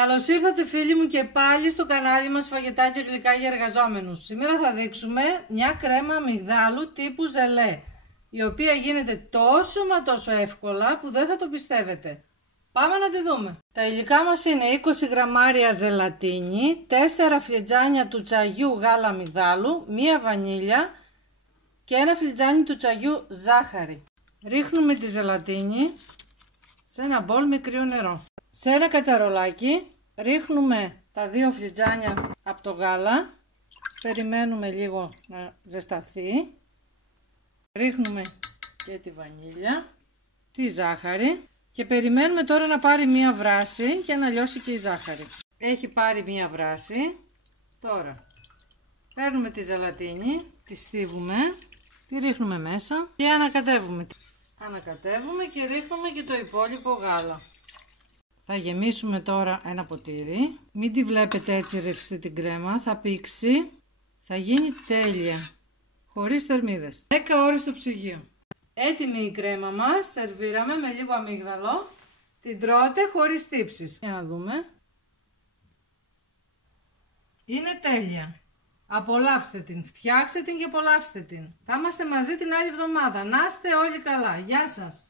Καλώς ήρθατε φίλοι μου και πάλι στο κανάλι μας Φαγητά και Γλυκά για Εργαζόμενους. Σήμερα θα δείξουμε μια κρέμα αμυγδάλου τύπου ζελέ, η οποία γίνεται τόσο μα τόσο εύκολα που δεν θα το πιστεύετε. Πάμε να τη δούμε. Τα υλικά μας είναι 20 γραμμάρια ζελατίνη, 4 φλιτζάνια του τσαγιού γάλα αμυγδάλου, 1 βανίλια και 1 φλιτζάνι του τσαγιού ζάχαρη. Ρίχνουμε τη ζελατίνη σε ένα μπολ με κρύο νερό. Σε ένα κατσαρολάκι ρίχνουμε τα 2 φλιτζάνια από το γάλα, περιμένουμε λίγο να ζεσταθεί, ρίχνουμε και τη βανίλια, τη ζάχαρη και περιμένουμε τώρα να πάρει μία βράση για να λιώσει και η ζάχαρη. Έχει πάρει μία βράση, τώρα παίρνουμε τη ζελατίνη, τη στίβουμε, τη ρίχνουμε μέσα και ανακατεύουμε. Ανακατεύουμε και ρίχνουμε και το υπόλοιπο γάλα. Θα γεμίσουμε τώρα ένα ποτήρι. Μην τη βλέπετε έτσι ρευστή την κρέμα. Θα πήξει. Θα γίνει τέλεια. Χωρίς θερμίδες. 10 ώρες στο ψυγείο. Έτοιμη η κρέμα μας. Σερβίραμε με λίγο αμύγδαλο. Την τρώτε χωρίς τύψεις. Για να δούμε. Είναι τέλεια. Απολαύστε την. Φτιάξτε την και απολαύστε την. Θα είμαστε μαζί την άλλη εβδομάδα. Να είστε όλοι καλά. Γεια σας.